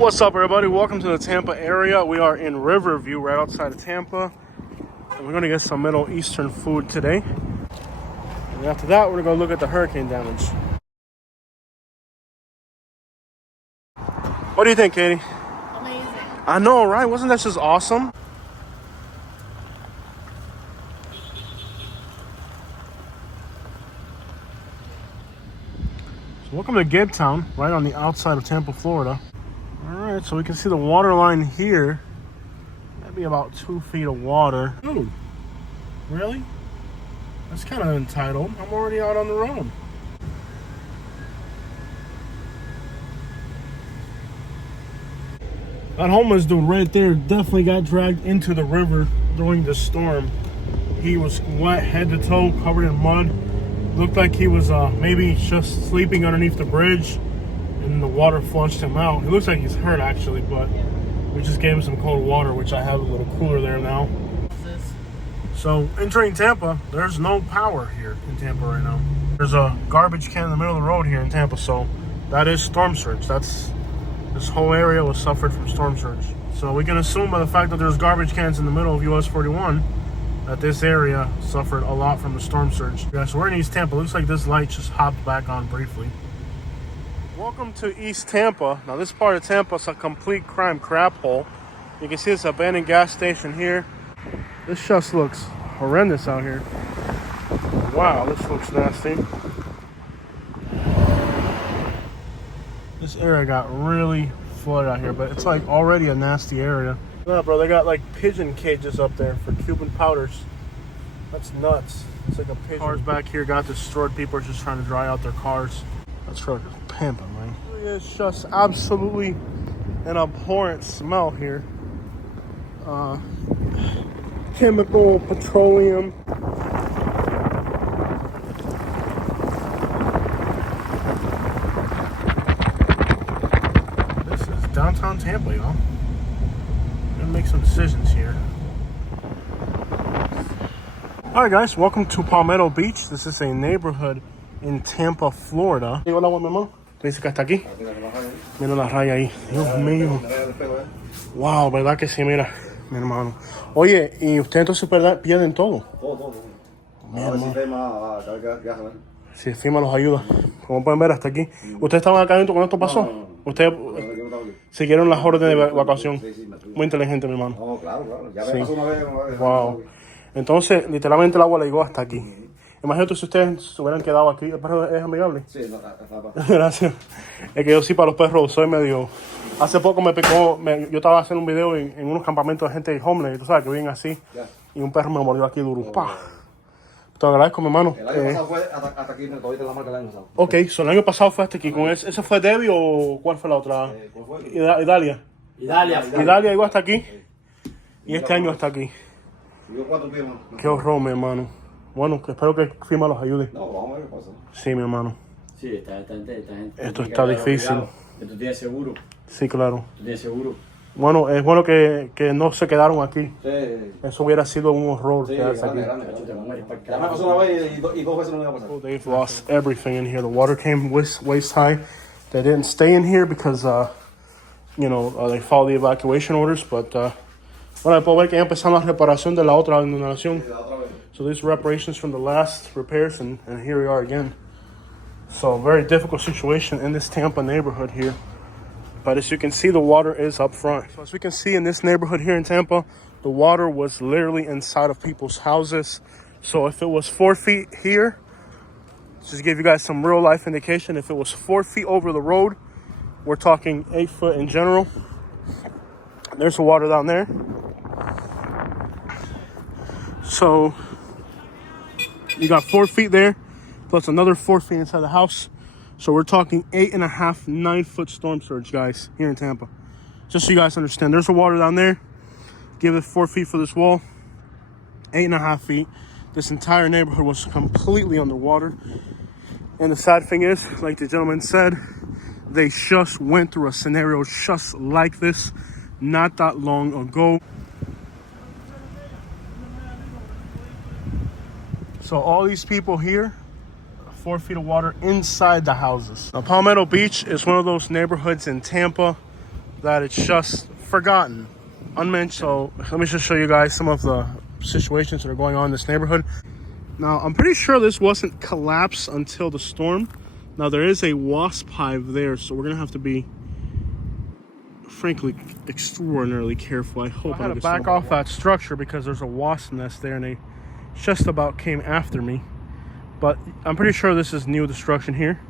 What's up, everybody? Welcome to the Tampa area. We are in Riverview, right outside of Tampa. And we're going to get some Middle Eastern food today. And after that, we're going to go look at the hurricane damage. What do you think, Katie? Amazing. I know, right? Wasn't that just awesome? So welcome to Gibtown, right on the outside of Tampa, Florida. All right, so we can see the water line here. That'd be about 2 feet of water. Dude, really? That's kind of entitled. I'm already out on the road. That homeless dude right there definitely got dragged into the river during the storm. He was wet head to toe, covered in mud. Looked like he was maybe just sleeping underneath the bridge and the water flushed him out. He looks like he's hurt actually, but we just gave him some cold water, which I have a little cooler there now. So entering Tampa, there's no power here in Tampa right now. There's a garbage can in the middle of the road here in Tampa, so that is storm surge. This whole area was suffered from storm surge. So we can assume by the fact that there's garbage cans in the middle of US 41 that this area suffered a lot from the storm surge. Yeah, so we're in East Tampa. Looks like this light just hopped back on briefly. Welcome to East Tampa. Now this part of Tampa is a complete crime crap hole. You can see this abandoned gas station here. This just looks horrendous out here. Wow, this looks nasty. This area got really flooded out here, but it's like already a nasty area. Yeah, bro, they got like pigeon cages up there for Cuban powders. That's nuts. It's like a pigeon. Cars back here got destroyed. People are just trying to dry out their cars. That truck is pimping, man. It's just absolutely an abhorrent smell here. Chemical, petroleum. This is downtown Tampa, y'all. Gonna make some decisions here. Alright guys, welcome to Palmetto Beach. This is a neighborhood in Tampa, Florida. Hola, mi amor. Dice que hasta aquí. Mira la raya ahí. Dios mío. Wow, verdad que sí, mira, mi hermano. Oye, y ustedes entonces pierden todo. Todo. Mi A ver si hermano. FEMA, Si FEMA los ayuda. Como pueden ver hasta aquí. ¿Ustedes estaban acá adentro cuando esto pasó? No. Ustedes siguieron las órdenes de evacuación. Sí, me fui. Muy inteligente, mi hermano. No, claro. Ya Sí. me pasó una vez. Wow. Entonces, literalmente el agua le llegó hasta aquí. Imagínate si ustedes se hubieran quedado aquí. ¿El perro es amigable? Sí, no, está. Gracias. Es que yo sí para los perros soy medio... Hace poco me picó... yo estaba haciendo un video en unos campamentos de gente homeless, tú sabes, que viven así. Ya. Y un perro me mordió aquí duro. ¡Pah! Te agradezco, mi hermano. El año pasado fue hasta aquí, todavía la marca del año pasado. Ok, so el año pasado fue hasta aquí. ¿Con ese fue Debbie o cuál fue la otra? ¿Cuál fue? Idalia. Idalia llegó hasta aquí. Y este año hasta aquí. Subió 4 pies más. Qué horror, mi hermano. Bueno, que espero que FEMA los ayude. No, vamos a ver qué pasa. Sí, mi hermano. Sí, esta gente. Esto está difícil. Tú tienes seguro. Sí, claro. Tú tienes seguro. Bueno, es bueno que no se quedaron aquí. Sí. Eso hubiera sido un horror Sí, quedarse aquí. grande. Tú te mueres para Ya me pasó una vez y 2 veces no me iba a pasar. They've lost everything in here. The water came waist high. They didn't stay in here because, they followed the evacuation orders. But, bueno, después ver que ya empezaron la reparación de la otra inundación. La otra vez. So these reparations from the last repairs, and here we are again. So very difficult situation in this Tampa neighborhood here. But as you can see, the water is up front. So as we can see in this neighborhood here in Tampa, the water was literally inside of people's houses. So if it was 4 feet here, just to give you guys some real life indication, if it was 4 feet over the road, we're talking 8 foot in general. There's the water down there. So you got 4 feet there, plus another 4 feet inside the house. So we're talking 8.5, 9 foot storm surge, guys, here in Tampa. Just so you guys understand, there's the water down there. Give it 4 feet for this wall, 8.5 feet. This entire neighborhood was completely underwater. And the sad thing is, like the gentleman said, they just went through a scenario just like this not that long ago. So all these people here, 4 feet of water inside the houses. Now, Palmetto Beach is one of those neighborhoods in Tampa that it's just forgotten, unmentioned. So let me just show you guys some of the situations that are going on in this neighborhood. Now, I'm pretty sure this wasn't collapsed until the storm. Now, there is a wasp hive there, so we're gonna have to be, frankly, extraordinarily careful. I hope I had to back off that structure because there's a wasp nest there and they just about came after me. But I'm pretty sure this is new destruction here.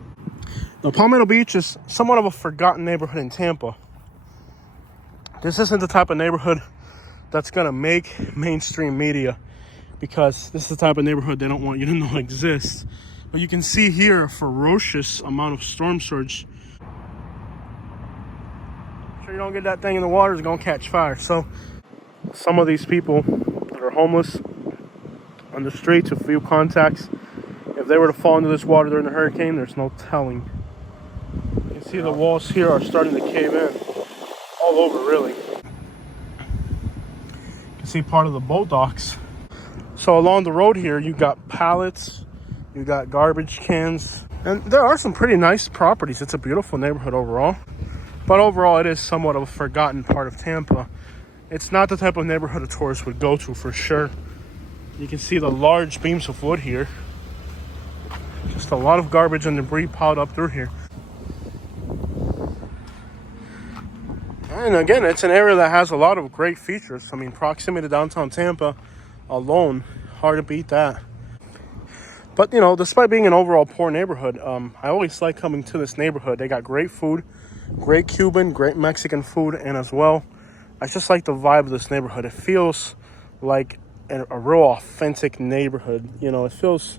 Now, Palmetto Beach is somewhat of a forgotten neighborhood in Tampa. This isn't the type of neighborhood that's gonna make mainstream media because this is the type of neighborhood they don't want you to know exists. But you can see here a ferocious amount of storm surge. Make sure you don't get that thing in the water, it's gonna catch fire. So some of these people that are homeless on the streets with few contacts, if they were to fall into this water during the hurricane, there's no telling. You can see the walls here are starting to cave in all over, really. You can see part of the boat docks. So along the road here, you got pallets, you got garbage cans, and there are some pretty nice properties. It's a beautiful neighborhood overall, but overall it is somewhat of a forgotten part of Tampa. It's not the type of neighborhood a tourist would go to for sure. You can see the large beams of wood here. Just a lot of garbage and debris piled up through here. And again, it's an area that has a lot of great features. I mean, proximity to downtown Tampa alone, hard to beat that. But, you know, despite being an overall poor neighborhood, I always like coming to this neighborhood. They got great food, great Cuban, great Mexican food, and as well, I just like the vibe of this neighborhood. It feels like a real authentic neighborhood. You know, it feels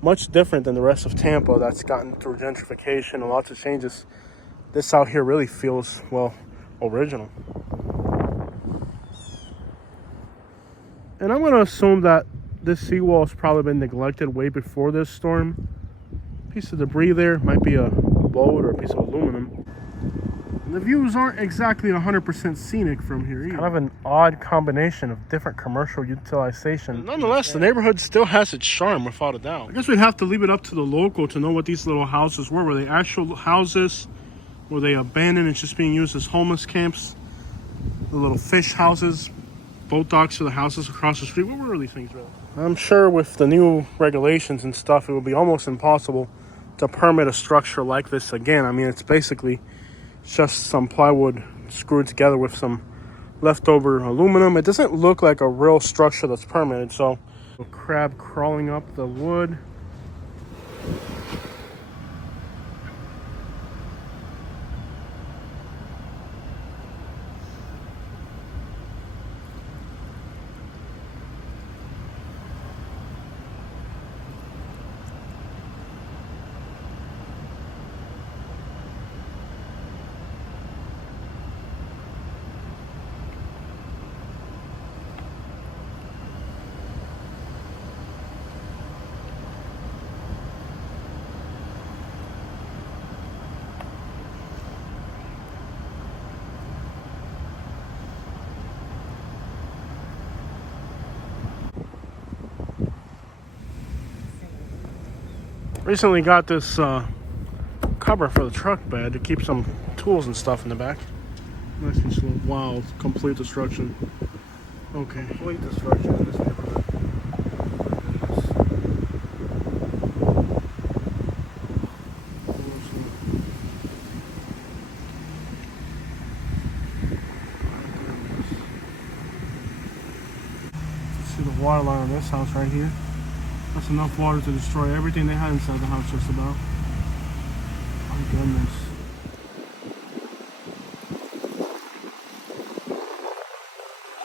much different than the rest of Tampa that's gotten through gentrification and lots of changes. This out here really feels, well, original. And I'm going to assume that this seawall has probably been neglected way before this storm. Piece of debris there, might be a boat or a piece of aluminum. And the views aren't exactly 100% scenic from here either. Kind of an odd combination of different commercial utilization. Nonetheless, the neighborhood still has its charm, without a doubt. I guess we'd have to leave it up to the local to know what these little houses were. Were they actual houses? Were they abandoned and just being used as homeless camps? The little fish houses, boat docks for the houses across the street. What were these things really? I'm sure with the new regulations and stuff, it would be almost impossible to permit a structure like this again. I mean, it's basically just some plywood screwed together with some leftover aluminum. It doesn't look like a real structure that's permitted. So, a crab crawling up the wood. Recently got this cover for the truck bed to keep some tools and stuff in the back. Nice and slow. Wow, complete destruction. Okay. Complete destruction in this neighborhood. See the water line on this house right here. That's enough water to destroy everything they had inside the house just about. My goodness.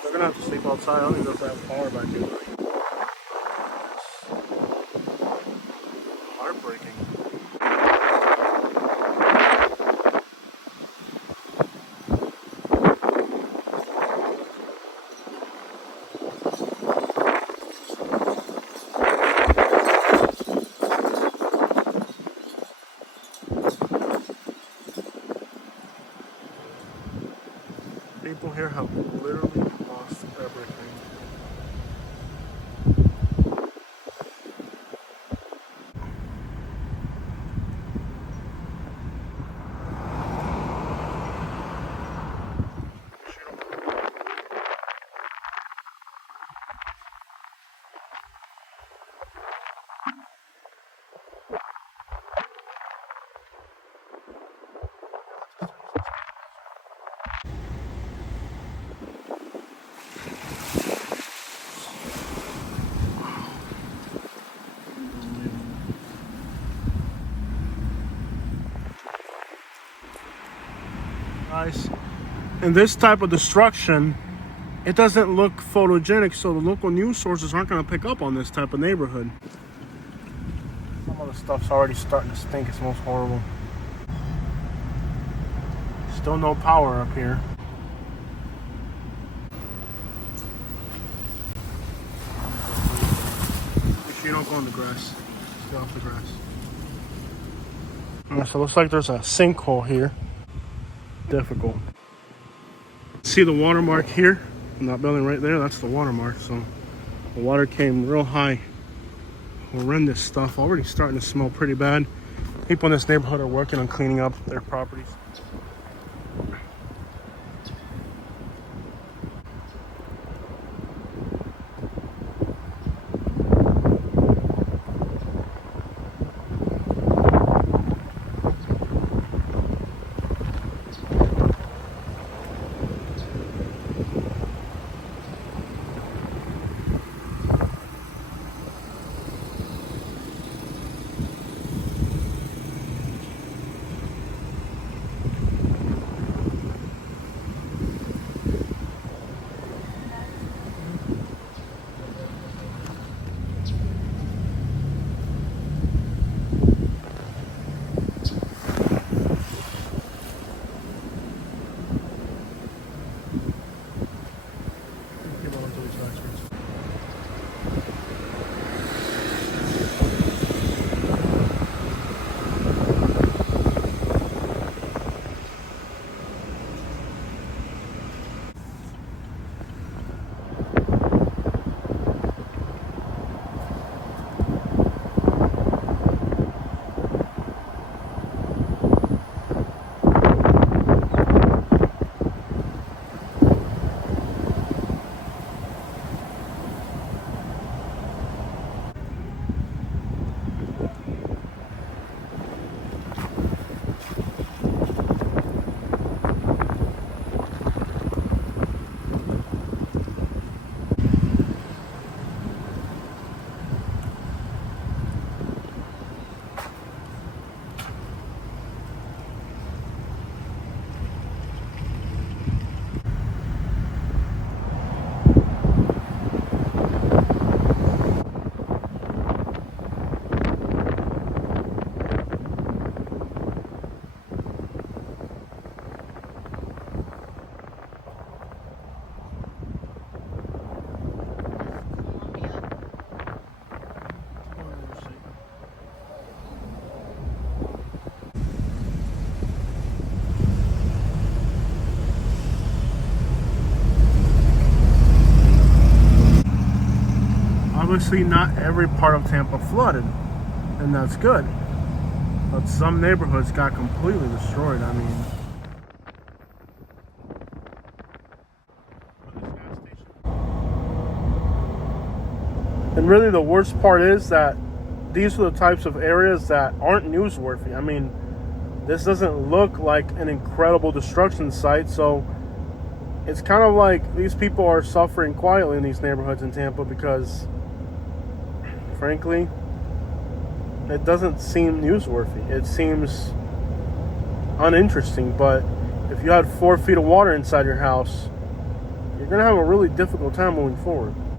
They're gonna have to sleep outside. I don't even know if they have power back here. Heartbreaking. People here have literally lost everything. guys. And this type of destruction, it doesn't look photogenic, so the local news sources aren't going to pick up on this type of neighborhood. Some of the stuff's already starting to stink. It smells horrible. Still no power up here. Make sure you don't go in the grass. Stay off the grass. Alright, so it looks like there's a sinkhole here. Difficult. See the watermark here in that building right there? That's the watermark. So the water came real high. Horrendous stuff. Already starting to smell pretty bad. People in this neighborhood are working on cleaning up their properties. Obviously not every part of Tampa flooded, and that's good. But some neighborhoods got completely destroyed. I mean, and really the worst part is that these are the types of areas that aren't newsworthy. I mean, this doesn't look like an incredible destruction site, so it's kind of like these people are suffering quietly in these neighborhoods in Tampa because, frankly, it doesn't seem newsworthy. It seems uninteresting, but if you had 4 feet of water inside your house, you're going to have a really difficult time moving forward.